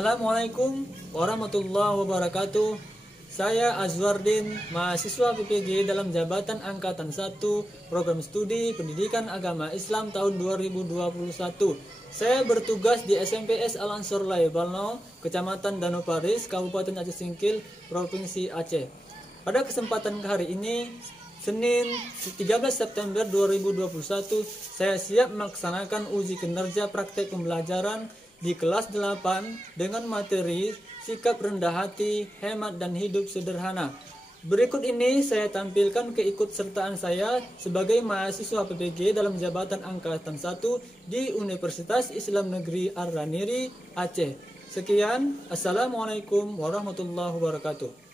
Assalamualaikum warahmatullahi wabarakatuh. Saya Azwardin, mahasiswa PPG dalam Jabatan Angkatan 1, Program Studi Pendidikan Agama Islam tahun 2021. Saya bertugas di SMPS Al-Ansor Layebalno, Kecamatan Danau Paris, Kabupaten Aceh Singkil, Provinsi Aceh. Pada kesempatan hari ini, Senin 13 September 2021, saya siap melaksanakan uji kinerja praktek pembelajaran di kelas 8 dengan materi sikap rendah hati, hemat dan hidup sederhana. Berikut ini saya tampilkan keikutsertaan saya sebagai mahasiswa PPG dalam Jabatan Angkatan 1 di Universitas Islam Negeri Ar-Raniri, Aceh. Sekian, Assalamualaikum warahmatullahi wabarakatuh.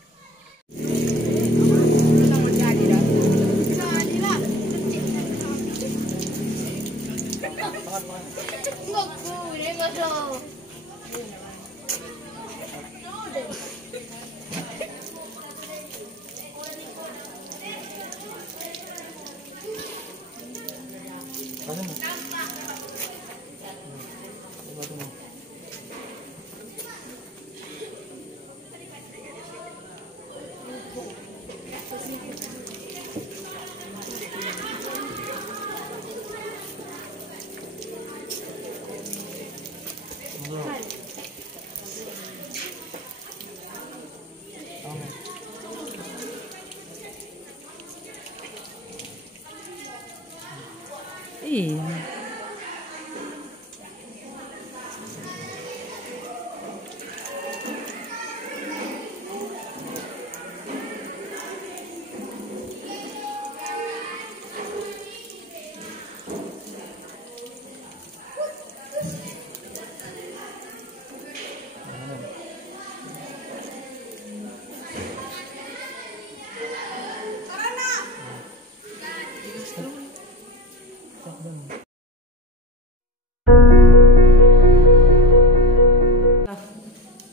Iya.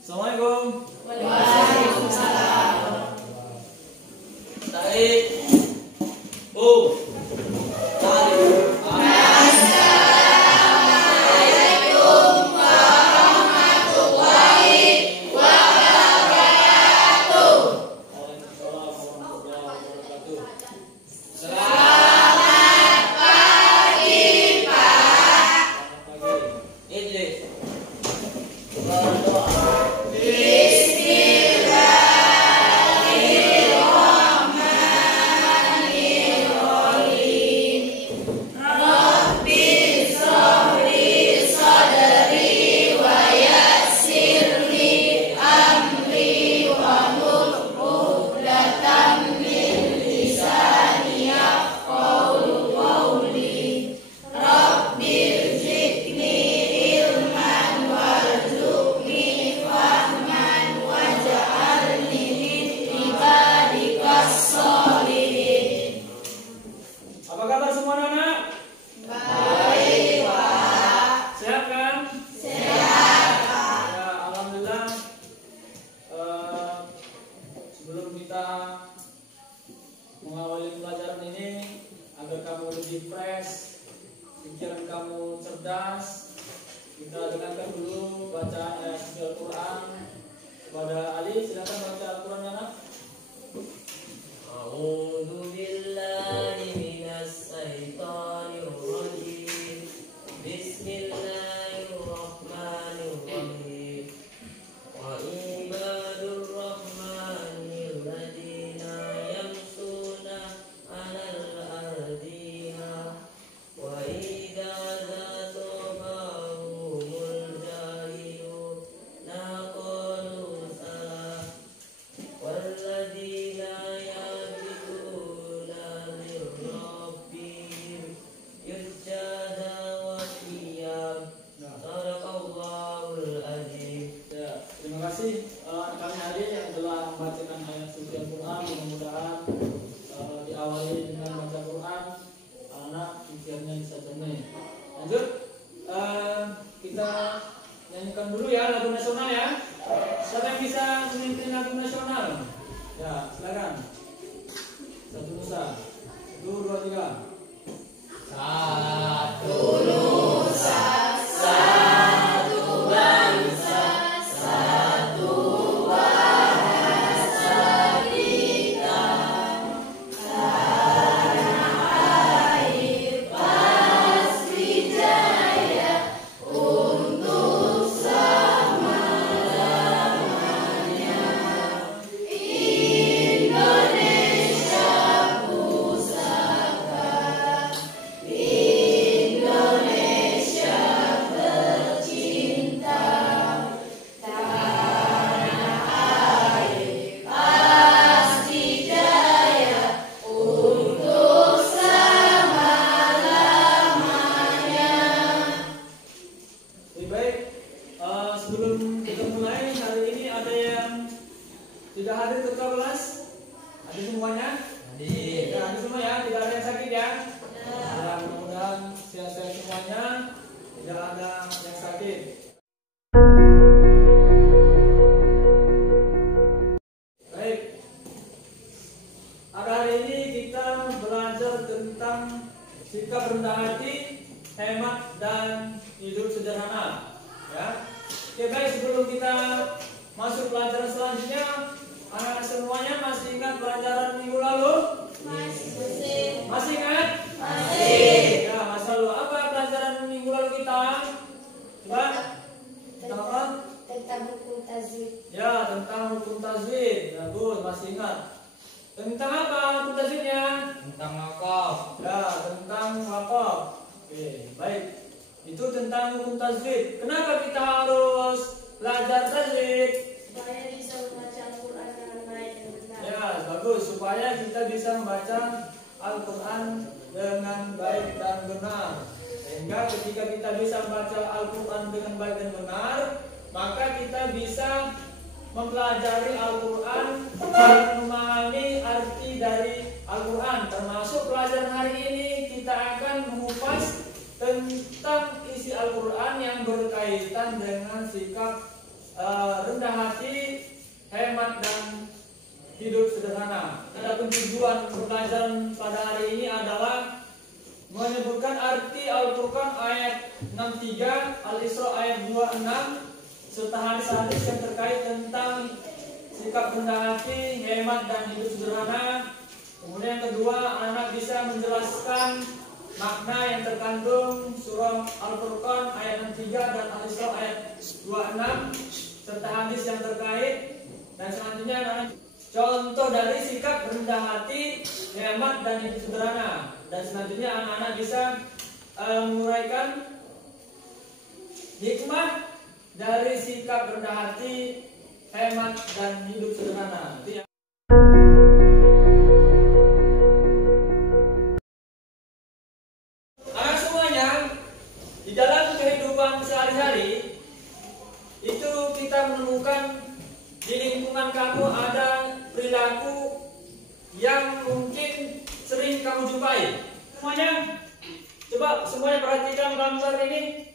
Assalamualaikum. Waalaikumsalam. Tarik. Apa kabar semua anak? Baik, Pak. Sehat kan? Sehat. Ya, alhamdulillah. Sebelum kita mengawali pelajaran ini, agar kamu lebih fresh, pikiran kamu cerdas, kita dengarkan dulu bacaan ayat suci Al-Quran. Kepada Ali, silakan baca Al-Quran ya, anak. A'udzu billahi minas syaitonir rajim. Bismillahirrahmanirrahim. Wa ibadur rahmanil ladzina yamshuna 'alal ardi wa idza zatabahumul jahiluna qalu walladzina Terima kasih kami hari yang telah membacakan ayat suci Al-Quran. Mudah-mudahan diawali dengan baca Quran, anak pikirnya bisa jernih. Lanjut, kita nyanyikan dulu ya lagu nasional ya. Siapa yang bisa memimpin lagu nasional? Ya, silakan. Satu Nusa, 1, 2, 3. Satu Nusa, satu bangsa, Tidak ada yang sakit. Baik. Pada hari ini kita belajar tentang sikap rendah hati, hemat dan hidup sederhana. Ya. Oke, baik, sebelum kita masuk pelajaran selanjutnya, anak-anak semuanya masih ingat pelajaran minggu lalu? Masih ingat? Masih. Ya, masa lalu apa pelajaran minggu lalu kita? Coba. Tentang apa? Tentang hukum tajwid. Ya, tentang hukum tajwid. Bagus, masih ingat. Tentang apa hukum tajwidnya? Tentang wakaf. Ya, tentang wakaf. Oke, baik. Itu tentang hukum tajwid. Kenapa kita harus belajar tajwid? Supaya bisa membaca Al-Quran dengan baik dan benar. Ya, bagus. Supaya kita bisa membaca Al-Quran dengan baik dan benar. Sehingga ketika kita bisa membaca Al-Quran dengan baik dan benar, maka kita bisa mempelajari Al-Quran dan memahami arti dari Al-Quran. Termasuk pelajaran hari ini kita akan mengupas tentang isi Al-Quran yang berkaitan dengan sikap rendah hati, hemat dan hidup sederhana. Adapun tujuan pembelajaran pada hari ini adalah menyebutkan arti Al-Quran ayat 63, Al-Isra ayat 26, serta hadis-hadis yang terkait tentang sikap rendah hati, hemat dan hidup sederhana. Kemudian yang kedua, anak bisa menjelaskan makna yang terkandung surah Al-Furqan ayat 63 dan Al-Isra ayat 26 serta hadis yang terkait. Dan selanjutnya anak contoh dari sikap rendah hati, hemat dan hidup sederhana. Dan selanjutnya anak-anak bisa menguraikan hikmah dari sikap rendah hati, hemat dan hidup sederhana. Itu ya. Anak semuanya, di dalam kehidupan sehari-hari itu kita menemukan di lingkungan kamu ada perilaku yang mungkin sering kamu jumpai. Semuanya, coba semuanya perhatikan gambar ini.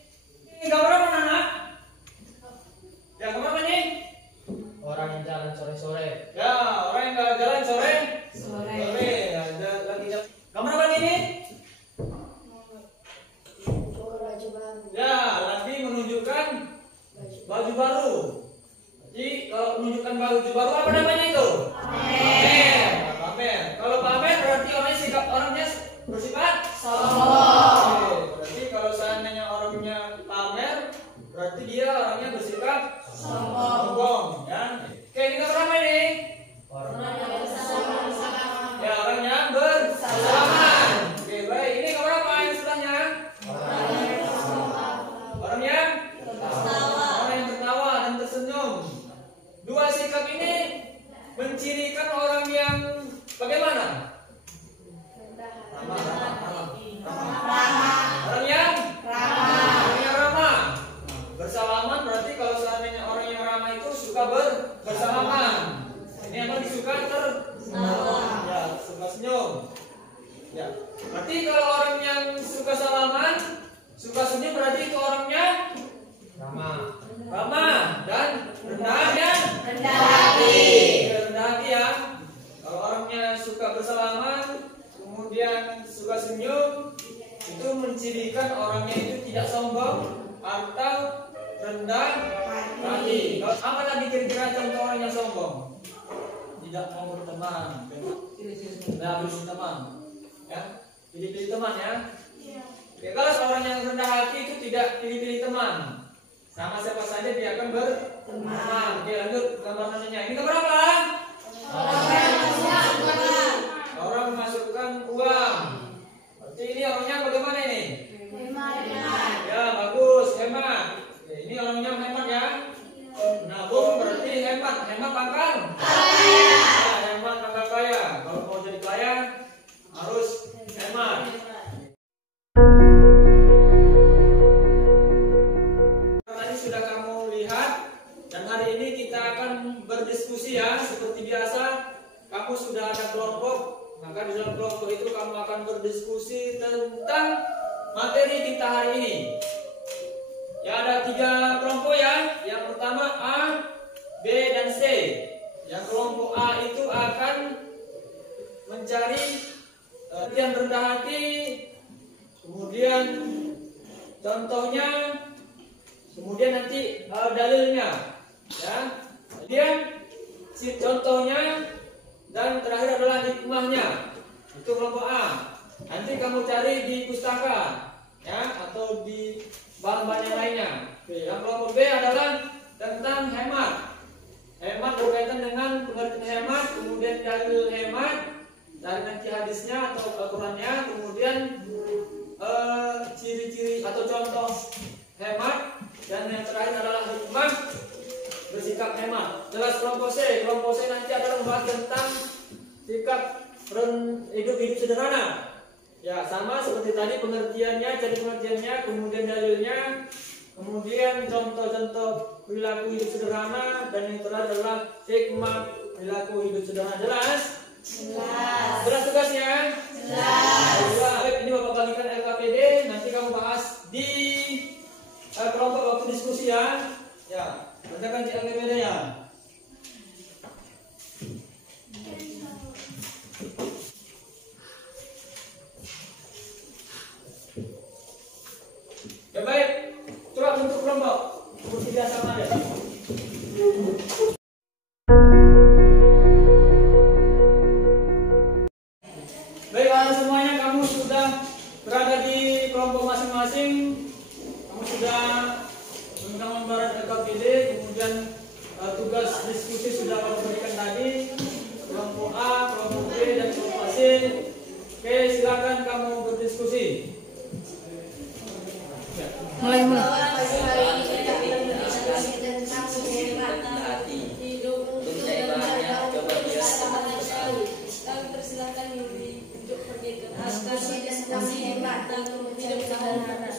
Ini gambar apa, anak? Ya, gambar apa ini? Orang yang jalan sore-sore. Ya, orang yang jalan sore. Sore. Ya, lagi jalan. Gambar apa ini? Baju baru. Ya, lagi menunjukkan baju baru. Jadi kalau menunjukkan baju baru apa namanya itu? Pamer. Pamer. Kalau pamer berarti orangnya bersifat sombong. Berarti kalau seandainya orangnya pamer, berarti dia orangnya bersikap sombong. Ya. Oke, ini gambar apa ini? Orang Ya, orang yang bersalaman. Oke, baik. Ini gambar apa yang sebelahnya? Orang yang tertawa dan tersenyum. Dua sikap ini mencirikan orang yang bagaimana? Orang yang ramah. Bersalaman berarti kalau seandainya orang yang ramah itu suka bersalaman. Ini apa disuka ya, suka senyum. Ya. Berarti kalau orang yang suka salaman, suka senyum berarti itu orangnya ramah dan rendah hati. Rendah hati ya. Kalau orangnya suka bersalaman, kemudian suka senyum, itu mencirikan orangnya itu tidak sombong atau rendah hati. Apa tadi kira-kira contoh orang yang sombong? Tidak mau berteman, tidak bersih teman, ya. Pilih-pilih teman ya. Ya, kalau seorang yang rendah hati itu tidak pilih-pilih teman. Sama siapa saja dia akan berteman. Oke, lanjut gambar selanjutnya. Ini gambar apa? Orang memasukkan uang. Berarti ini orangnya bagaimana ini? Ya, bagus, hemat. Oke, ini orangnya hemat ya. Nabung berarti hemat. Hemat pangkal? Ya, hemat pangkal kaya. Kalau mau jadi kaya harus hemat. Tadi sudah kamu lihat, dan hari ini kita akan berdiskusi ya. Seperti biasa, kamu sudah ada kelompok, maka di dalam kelompok itu kamu akan berdiskusi tentang materi kita hari ini. Ya, ada 3 kelompok ya. Yang pertama A, B, dan C. Yang kelompok A itu akan mencari yang rendah hati, kemudian contohnya, kemudian nanti dalilnya, ya. Kemudian contohnya dan terakhir adalah hikmahnya. Itu kelompok A. Nanti kamu cari di pustaka, ya, atau di bahan-bahan yang lainnya. Oke, yang kelompok B adalah tentang hemat. Hemat berkaitan dengan pengertian hemat, kemudian dalil hemat, dari nanti hadisnya atau Al-Qur'annya, kemudian ciri-ciri atau contoh hemat, dan yang terakhir adalah hikmah bersikap hemat. Jelas kelompok C. Kelompok C nanti adalah membahas tentang sikap hidup sederhana. Ya, sama seperti tadi pengertiannya, jadi pengertiannya, kemudian dalilnya, kemudian contoh-contoh perilaku hidup sederhana, dan yang terakhir adalah hikmah perilaku hidup sederhana. Jelas? Jelas. Jelas tugasnya? Jelas. Ini Bapak bagikan LKPD, nanti kamu bahas di kelompok waktu diskusi ya. Ya, bacakan di LKPD ya. Ya baik, coba bentuk kelompok. Seperti biasa ada. Baik, semuanya kamu sudah berada di kelompok masing-masing. Kamu sudah memegang lembaran LKPD, kemudian tugas diskusi sudah kamu berikan tadi. Kelompok A, kelompok B, dan kelompok C. Oke, silakan kamu berdiskusi. Mulai. Pagi hari ini kita akan berdiskusi tentang kenikmatan hidup untuk menjaga kebersamaan sekali. Kami persilakan Yuli untuk pergi ke diskusi tentang kenikmatan hidup sederhana.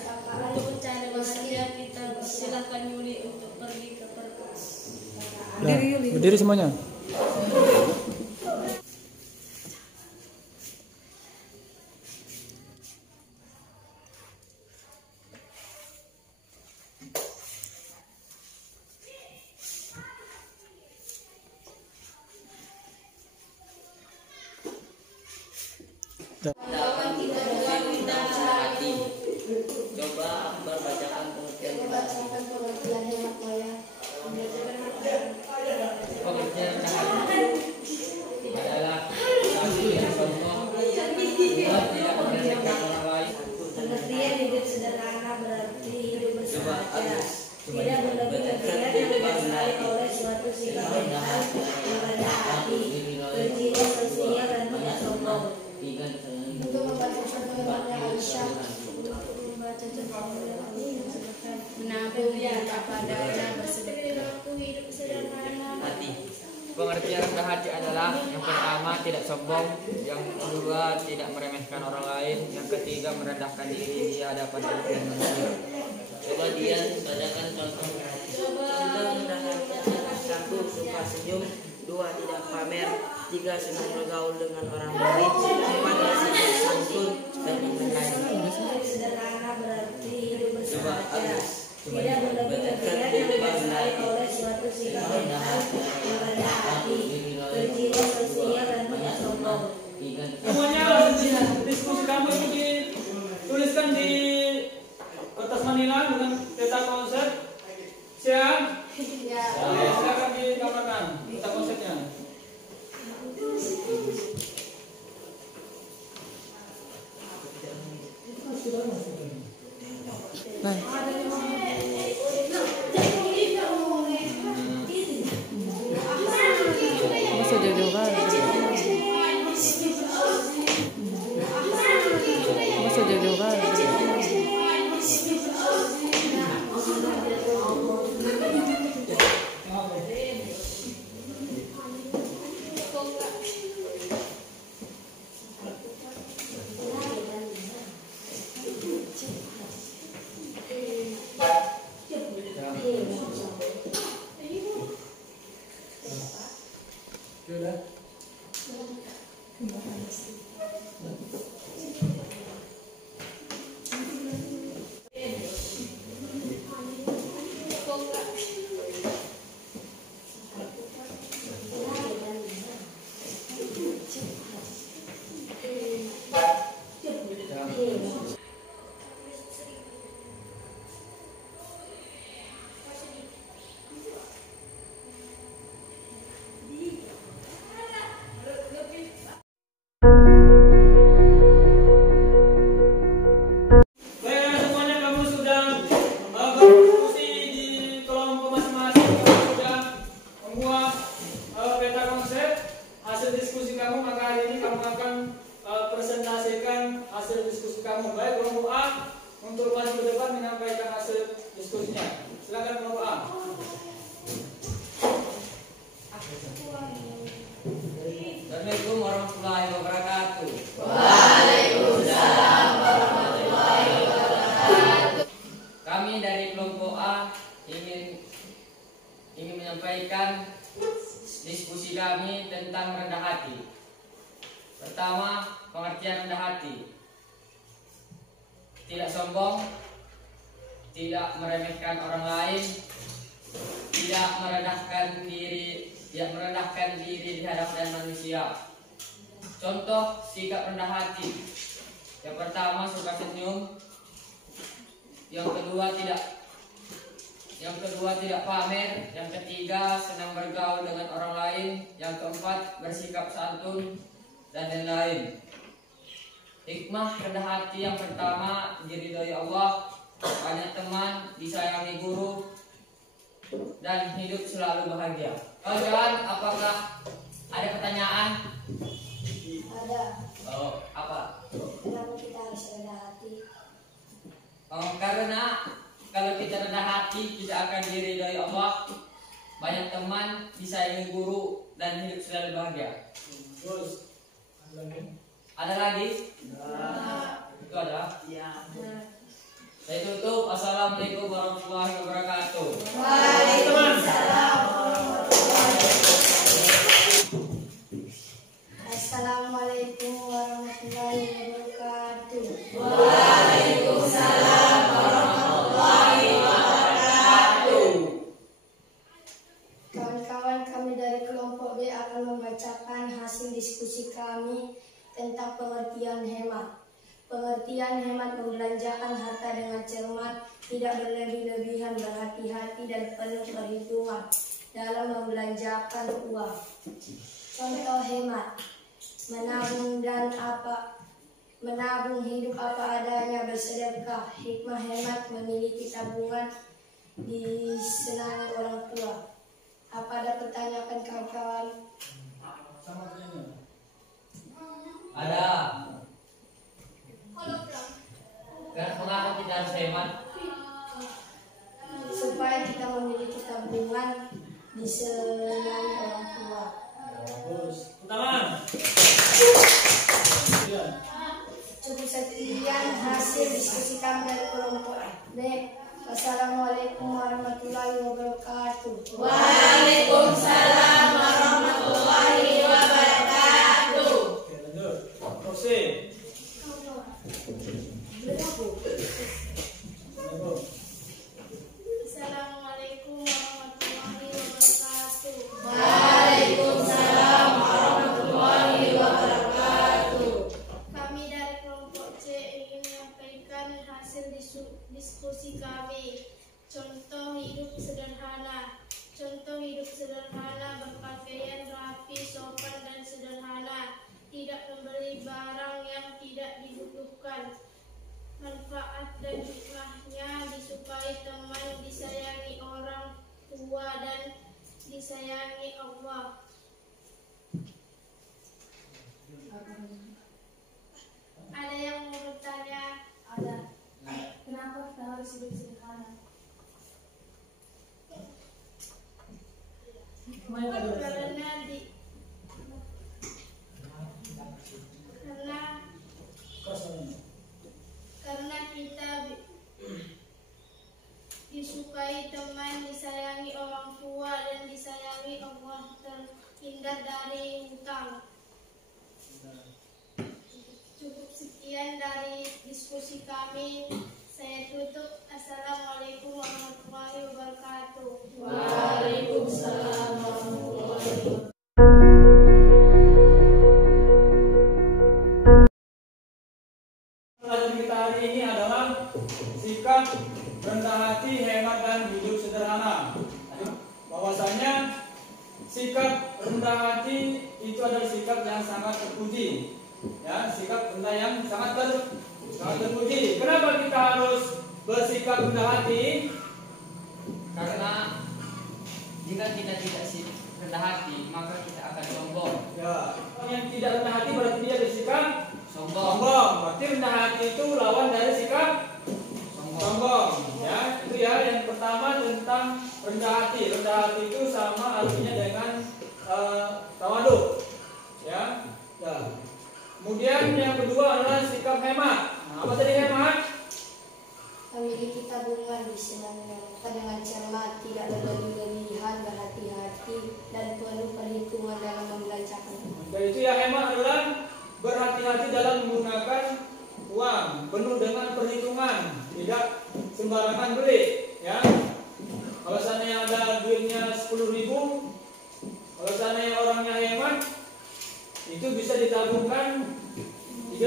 Untuk bercanda bersedia kita persilakan Yuli untuk pergi ke perpus. Berdiri semuanya. Dalam hidup hati. Coba Akbar bacakan pengertian hemat. Pengertian hati adalah satu yang contoh buat tidak meremehkan orang lain. Pengertian hidup sederhana berarti hidup bersahaja, tidak berlebihan yang didasari oleh suatu sikap mental yang rendah hati, berciri sosial dan tidak sombong. Untuk membaca contohnya Aisyah, menampung yang apa adanya, bersedekah, hidup sederhana. Hati. Pengertian rendah hati adalah yang pertama tidak sombong, yang kedua tidak meremehkan orang lain, yang ketiga merendahkan diri di hadapan orang manusia. Coba dia bacakan contoh. Contoh rendah hati adalah 1. Suka senyum, 2. Tidak pamer, 3. Senang bergaul dengan orang baik, 4. Tidak santun dan yang lain. Hidup sederhana berarti hidup bersahaja, tidak Bacakan berlebihan yang didasari oleh suatu sikap mental yang rendah hati, berciri sosial dan tidak sombong. Semuanya diskusi kamu itu dituliskan di kertas manila dengan peta konsep. Siap? Ya. Oke, silakan digambarkan peta konsepnya. Masa jauh-jauh kan? Masa jauh-jauh kan? diskusi kamu. Baik, kelompok A untuk maju ke depan menyampaikan hasil diskusinya. Silakan kelompok A. Assalamualaikum warahmatullahi wabarakatuh. Waalaikumsalam warahmatullahi wabarakatuh. Kami dari kelompok A ingin menyampaikan diskusi kami tentang rendah hati. Pertama, pengertian rendah hati. Tidak sombong, tidak meremehkan orang lain, tidak merendahkan diri di hadapan manusia. Contoh sikap rendah hati. Yang pertama, suka senyum. Yang kedua tidak pamer. Yang ketiga, senang bergaul dengan orang lain. Yang keempat, bersikap santun dan lain-lain. Hikmah rendah hati yang pertama, diridhoi Allah, banyak teman, disayangi guru, dan hidup selalu bahagia. Kawan-kawan, apakah ada pertanyaan? Ada. Oh, apa? Kenapa kita harus rendah hati? Karena kalau kita rendah hati, kita akan diridhoi Allah, banyak teman, disayangi guru, dan hidup selalu bahagia. Terus Ada lagi? Itu ada? Saya tutup. Assalamualaikum warahmatullahi wabarakatuh. Waalaikumsalam. Assalamualaikum warahmatullahi wabarakatuh. Waalaikumsalam warahmatullahi wabarakatuh. Kawan-kawan, kami dari kelompok B akan membacakan hasil diskusi kami tentang pengertian hemat. Pengertian hemat membelanjakan harta dengan cermat, tidak berlebih-lebihan, berhati-hati dan penuh perhitungan dalam membelanjakan uang. Contoh hemat: menabung hidup apa adanya, bersedekah. Hikmah hemat: memiliki tabungan, disenangi orang tua. Apa ada pertanyaan kawan-kawan? Ada. Kenapa kita harus hemat? Supaya kita memiliki tabungan, disenangi orang tua. bagus. Pertama. Cukup sekian hasil diskusi kami dari kelompok B. Wassalamualaikum warahmatullahi wabarakatuh. Waalaikumsalam warahmatullahi wabarakatuh. Oke, lanjut. Prosi. Assalamualaikum warahmatullahi wabarakatuh. Waalaikumsalam warahmatullahi wabarakatuh. Kami dari kelompok C ingin menyampaikan hasil diskusi kami. Contoh hidup sederhana. Contoh hidup sederhana: berpakaian rapi, sopan dan sederhana. Tidak membeli barang yang tidak dibutuhkan. Manfaat dan hikmahnya: disukai teman, disayangi orang tua dan disayangi Allah. Ada yang mau bertanya? Ada. Kenapa kita harus hidup sederhana? Karena kita disukai teman, disayangi orang tua dan disayangi Allah, terhindar dari hutang. Cukup sekian dari diskusi kami. Saya tutup. Assalamualaikum warahmatullahi wabarakatuh. Waalaikumsalam warahmatullahi wabarakatuh. Pelajaran kita hari ini adalah sikap rendah hati, hemat dan hidup sederhana. Bahwasanya sikap rendah hati itu adalah sikap yang sangat terpuji. Ya, sikap rendah yang sangat terpuji. Kenapa kita harus bersikap rendah hati? Karena jika kita tidak rendah hati, maka kita akan sombong. Ya, yang tidak rendah hati berarti dia bersikap Sombong. Berarti rendah hati itu lawan dari sikap sombong. Ya, itu ya yang pertama tentang rendah hati. Rendah hati itu sama artinya dengan tawadhu. Ya. Ya. Kemudian yang kedua adalah sikap hemat. Nah, apa tadi hemat? Memiliki tabungan dengan cermat, tidak berlebihan, berhati-hati, dan penuh perhitungan dalam membelanjakan. Dan itu ya hemat adalah berhati-hati dalam menggunakan uang, penuh dengan perhitungan, tidak sembarangan beli. Ya, kalau seandainya ada duitnya 10.000, kalau seandainya orangnya hemat, itu bisa ditabungkan 3.000,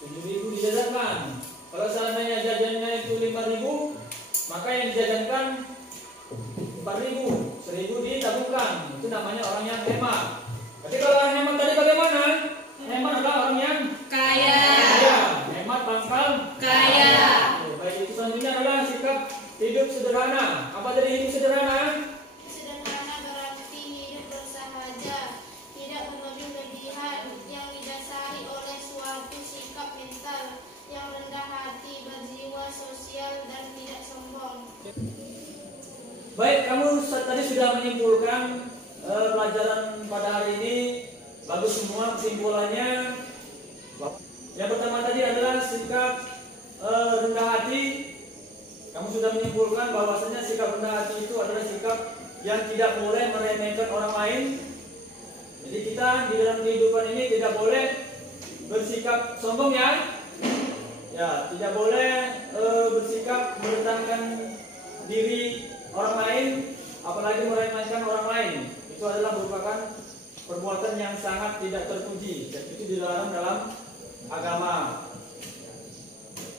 7.000 dijajankan. Kalau seandainya jajannya itu 5.000, maka yang dijajankan 4.000, 1.000 ditabungkan. Itu namanya orang yang hemat. Tapi kalau orang hemat tadi bagaimana? Hemat adalah orang yang Kaya. Hemat pangkal Kaya. Baik, itu selanjutnya adalah sikap hidup sederhana. Apa tadi hidup sederhana? Sederhana berarti hidup bersahaja, tidak berlebih-lebihan, yang didasari oleh suatu sikap mental yang rendah hati, berjiwa sosial, dan tidak sombong. Baik, kamu tadi sudah menyimpulkan pelajaran pada hari ini. Bagus semua kesimpulannya. Yang pertama tadi adalah sikap rendah hati. Kamu sudah menyimpulkan bahwasanya sikap rendah hati itu adalah sikap yang tidak boleh meremehkan orang lain. Jadi kita di dalam kehidupan ini tidak boleh bersikap sombong ya. Ya, tidak boleh bersikap merendahkan diri orang lain, apalagi meremehkan orang lain. Itu adalah merupakan perbuatan yang sangat tidak terpuji, dan itu dilarang dalam agama.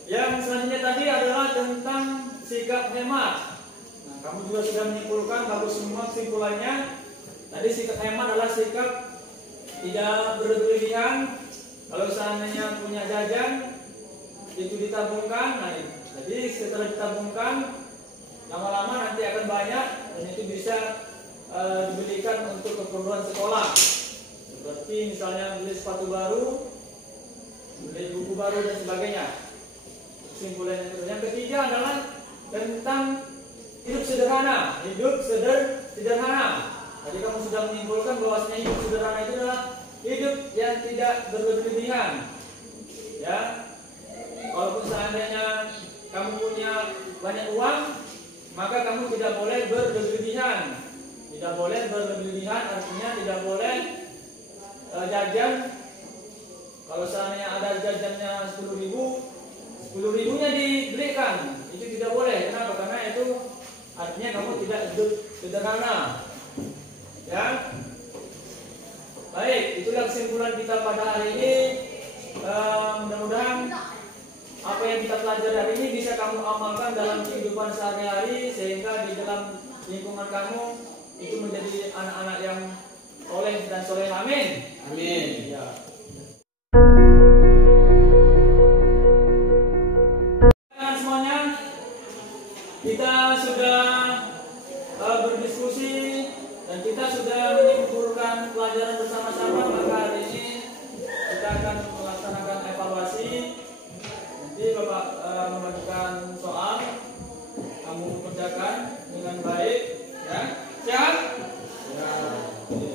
Yang selanjutnya tadi adalah tentang sikap hemat. Nah, kamu juga sudah menyimpulkan bagus semua kesimpulannya. Tadi sikap hemat adalah sikap tidak berlebihan. Kalau seandainya punya jajan, itu ditabungkan. Nah, jadi setelah ditabungkan, lama-lama nanti akan banyak, dan itu bisa dibelikan untuk keperluan sekolah. Seperti misalnya beli sepatu baru, beli buku baru dan sebagainya. Kesimpulan yang ketiga adalah tentang hidup sederhana. Hidup sederhana. Tadi kamu sudah menyimpulkan bahwasanya hidup sederhana itu adalah hidup yang tidak berlebihan. Ya, walaupun seandainya kamu punya banyak uang, maka kamu tidak boleh berlebihan. Tidak boleh berlebihan artinya tidak boleh jajan. Kalau seandainya ada jajannya 10.000, 10.000-nya dibelikan. Itu tidak boleh. Kenapa? Karena itu artinya kamu tidak hidup sederhana. Ya. Baik, itulah kesimpulan kita pada hari ini. Mudah-mudahan apa yang kita pelajari hari ini bisa kamu amalkan dalam kehidupan sehari-hari, sehingga di dalam lingkungan kamu itu menjadi anak-anak yang soleh dan soleh. Amin. Amin. Ya. Semuanya, kita sudah berdiskusi dan kita sudah menyimpulkan pelajaran bersama-sama. Maka hari ini kita akan melaksanakan evaluasi. Nanti Bapak membagikan soal, kamu kerjakan dengan baik, ya. Siap? Ya. Oke.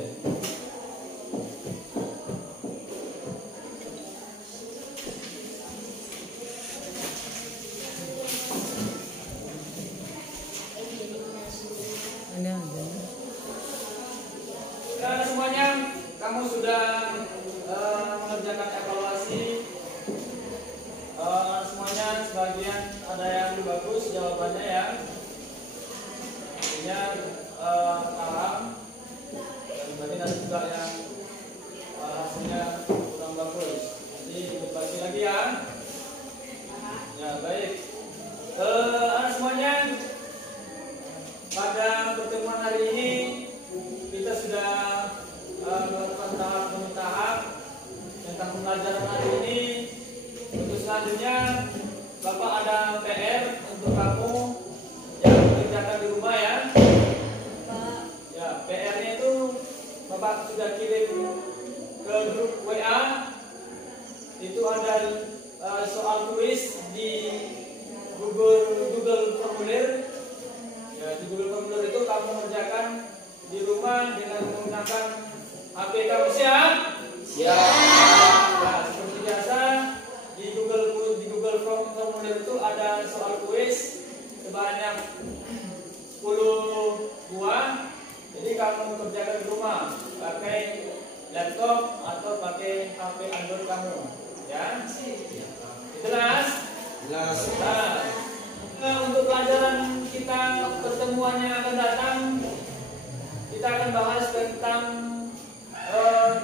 Semuanya, kamu sudah mengerjakan evaluasi. Semuanya sebagian ada yang bagus jawabannya ya. Artinya paham. Dan sebagian ada juga yang hasilnya kurang bagus. Jadi berbagi lagi ya. Ya baik. Anak semuanya, pada pertemuan hari ini kita sudah melakukan tahap demi tahap tentang pembelajaran hari ini. Untuk selanjutnya, Bapak ada PR untuk kamu yang dikerjakan di rumah ya. Ya, PR-nya itu Bapak sudah kirim ke grup WA. itu ada soal kuis di Google Formulir. Ya, di Google Formulir itu kamu kerjakan di rumah dengan menggunakan HP kamu. Siap? Nah, seperti biasa di Google Formulir itu ada soal kuis sebanyak 10 buah. Jadi kamu kerjakan di rumah pakai laptop atau pakai HP Android kamu, ya. Jelas? Jelas. Nah, untuk pelajaran kita pertemuan yang akan datang, kita akan bahas tentang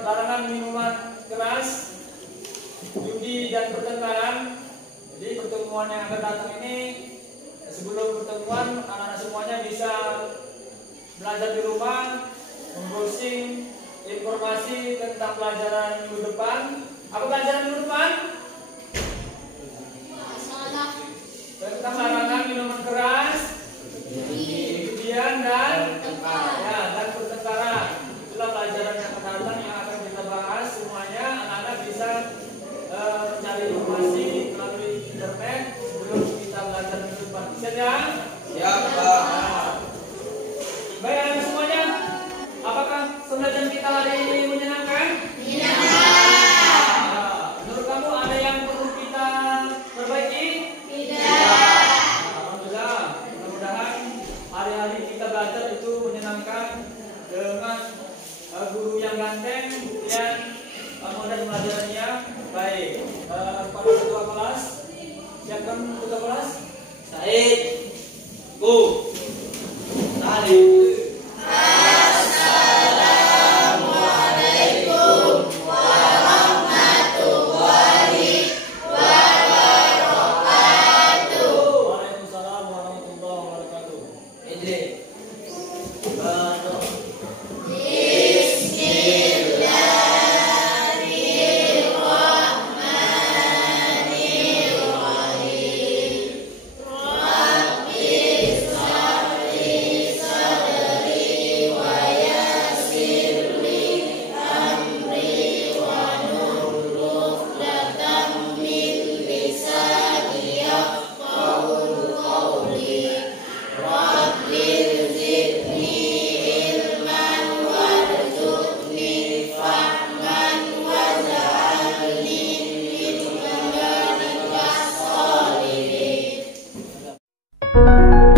larangan minuman keras, judi dan pertengkaran. Jadi pertemuan yang akan datang ini, sebelum pertemuan anak-anak semuanya bisa belajar di rumah, membrowsing informasi tentang pelajaran minggu depan. Apa pelajaran minggu depan? Tentang larangan minuman keras, judian dan pertengkaran. Itulah pelajaran yang akan datang yang akan kita bahas semuanya. Anak-anak bisa mencari informasi melalui internet sebelum kita belajar minggu depan. Saja? Siap, Pak. Baik anak semuanya, apakah pembelajaran kita hari ini menyenangkan? Menurut kamu ada yang perlu kita perbaiki? Alhamdulillah, mudah-mudahan hari-hari kita belajar itu menyenangkan dengan guru yang ganteng dan mudah pelajarannya. Baik, para ketua kelas, siapkan ketua kelas. Said, Bu, Salim. Thank you.